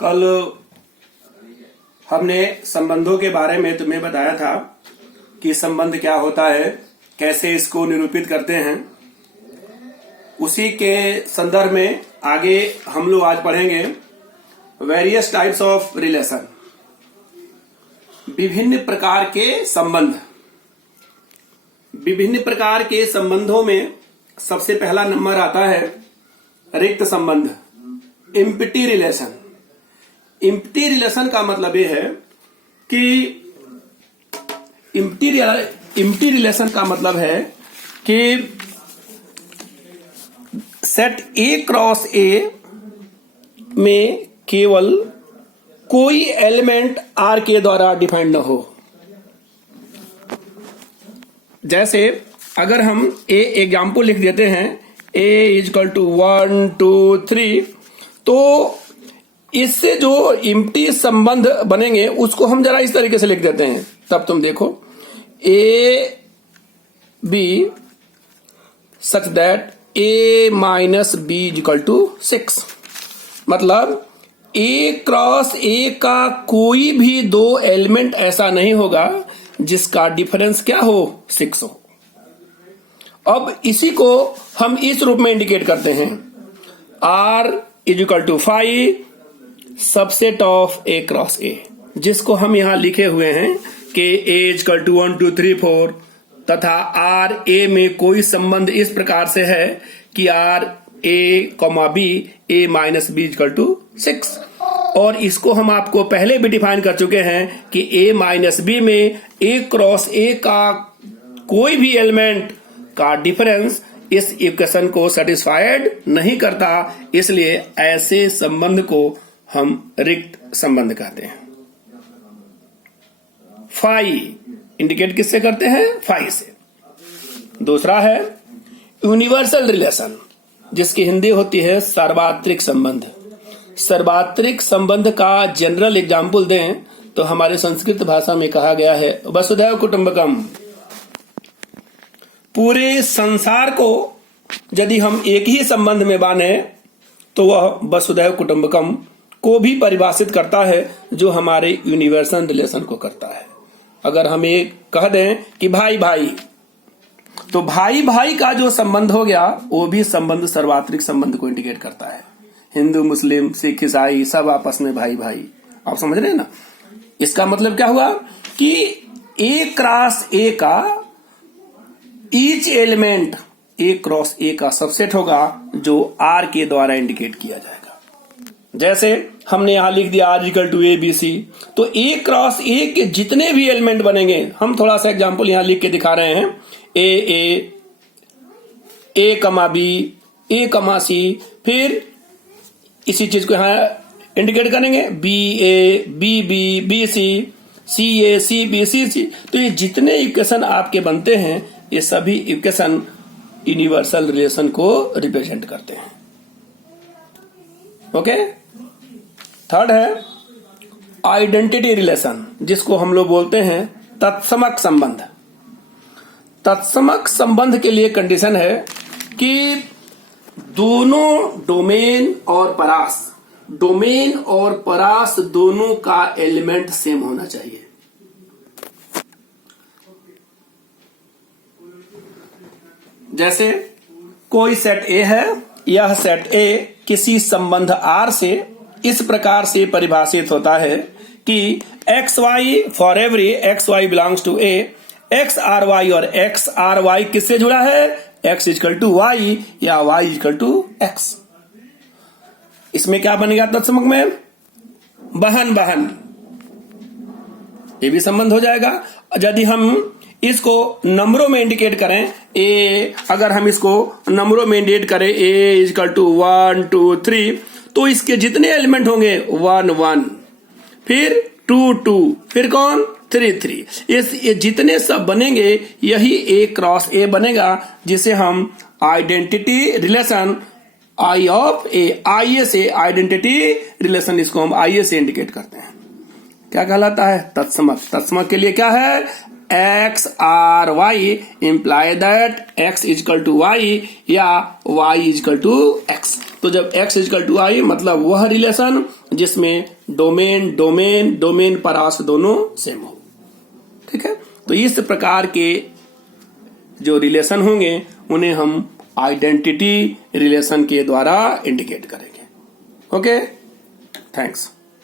कल हमने संबंधों के बारे में तुम्हें बताया था कि संबंध क्या होता है, कैसे इसको निरूपित करते हैं। उसी के संदर्भ में आगे हम लोग आज पढ़ेंगे वेरियस टाइप्स ऑफ रिलेशन, विभिन्न प्रकार के संबंध। विभिन्न प्रकार के संबंधों में सबसे पहला नंबर आता है रिक्त संबंध, एम्प्टी रिलेशन। एम्प्टी रिलेशन का मतलब ये है कि एम्प्टी रिलेशन का मतलब है कि सेट ए क्रॉस ए में केवल कोई एलिमेंट आर के द्वारा डिफाइंड न हो। जैसे अगर हम ए एग्जाम्पल लिख देते हैं, ए इजकल टू 1 2 3, तो इससे जो एम्प्टी संबंध बनेंगे उसको हम जरा इस तरीके से लिख देते हैं। तब तुम देखो, A B such that A minus B equal to 6। मतलब ए क्रॉस ए का कोई भी दो एलिमेंट ऐसा नहीं होगा जिसका डिफरेंस क्या हो, 6 हो। अब इसी को हम इस रूप में इंडिकेट करते हैं, R equal to 5 subset of A cross A, जिसको हम यहां लिखे हुए हैं कि ए इजकल टू 1 2 3 4 तथा R A में कोई संबंध इस प्रकार से है कि R A, B A minus B equal to 6। और इसको हम आपको पहले भी डिफाइन कर चुके हैं कि A माइनस बी में A क्रॉस A का कोई भी एलिमेंट का डिफरेंस इस इक्वेशन को सेटिस्फाइड नहीं करता, इसलिए ऐसे संबंध को हम रिक्त संबंध कहते हैं। फाई इंडिकेट किससे करते हैं, फाई से। दूसरा है यूनिवर्सल रिलेशन, जिसकी हिंदी होती है सार्वत्रिक संबंध। सार्वत्रिक संबंध का जनरल एग्जाम्पल दें तो हमारे संस्कृत भाषा में कहा गया है वसुधैव कुटुंबकम। पूरे संसार को यदि हम एक ही संबंध में बांधे तो वह वसुधैव कुटुंबकम को भी परिभाषित करता है, जो हमारे यूनिवर्सल रिलेशन को करता है। अगर हम एक कह दें कि भाई भाई, तो भाई भाई का जो संबंध हो गया वो भी संबंध सार्वत्रिक संबंध को इंडिकेट करता है। हिंदू मुस्लिम सिख ईसाई सब आपस में भाई भाई, आप समझ रहे हैं ना। इसका मतलब क्या हुआ कि ए क्रॉस ए का ईच एलिमेंट ए क्रॉस ए का सबसेट होगा जो आर के द्वारा इंडिकेट किया जाएगा। जैसे हमने यहां लिख दिया R equal to A B C, तो ए क्रॉस ए के जितने भी एलिमेंट बनेंगे, हम थोड़ा सा एग्जांपल यहां लिख के दिखा रहे हैं, ए कमा बी, ए कमा सी, फिर इसी चीज को यहां इंडिकेट करेंगे B A B B B C A C B C. तो ये जितने इक्वेशन आपके बनते हैं ये सभी इक्वेशन यूनिवर्सल रिलेशन को रिप्रेजेंट करते हैं। ओके। थर्ड है आइडेंटिटी रिलेशन, जिसको हम लोग बोलते हैं तत्समक संबंध। तत्समक संबंध के लिए कंडीशन है कि दोनों डोमेन और परास दोनों का एलिमेंट सेम होना चाहिए। जैसे कोई सेट ए है, यह सेट ए किसी संबंध R से इस प्रकार से परिभाषित होता है कि x y for every x y belongs to A, x R y और एक्स आर वाई किससे जुड़ा है, एक्स इजकल टू वाई या वाई इजकल टू एक्स। इसमें क्या बनेगा तत्समक में, बहन बहन, ये भी संबंध हो जाएगा। यदि हम इसको नंबरों में इंडिकेट करें, ए अगर हम इसको नंबरों में इंडिकेट करें, ए इजकल टू 1 2 3, तो इसके जितने एलिमेंट होंगे 1 1, फिर 2 2, फिर कौन 3 3। ये जितने सब बनेंगे यही ए क्रॉस ए बनेगा, जिसे हम आइडेंटिटी रिलेशन आई ऑफ ए, आई से आइडेंटिटी रिलेशन, इसको हम आई से इंडिकेट करते हैं। क्या कहलाता है, तत्समक। तत्समक के लिए क्या है, x और y imply that x is equal to y या y is equal to x। तो जब x is equal to y मतलब वह रिलेशन जिसमें डोमेन डोमेन डोमेन परास दोनों सेम हो। ठीक है, तो इस प्रकार के जो रिलेशन होंगे उन्हें हम आइडेंटिटी रिलेशन के द्वारा इंडिकेट करेंगे। Okay, thanks.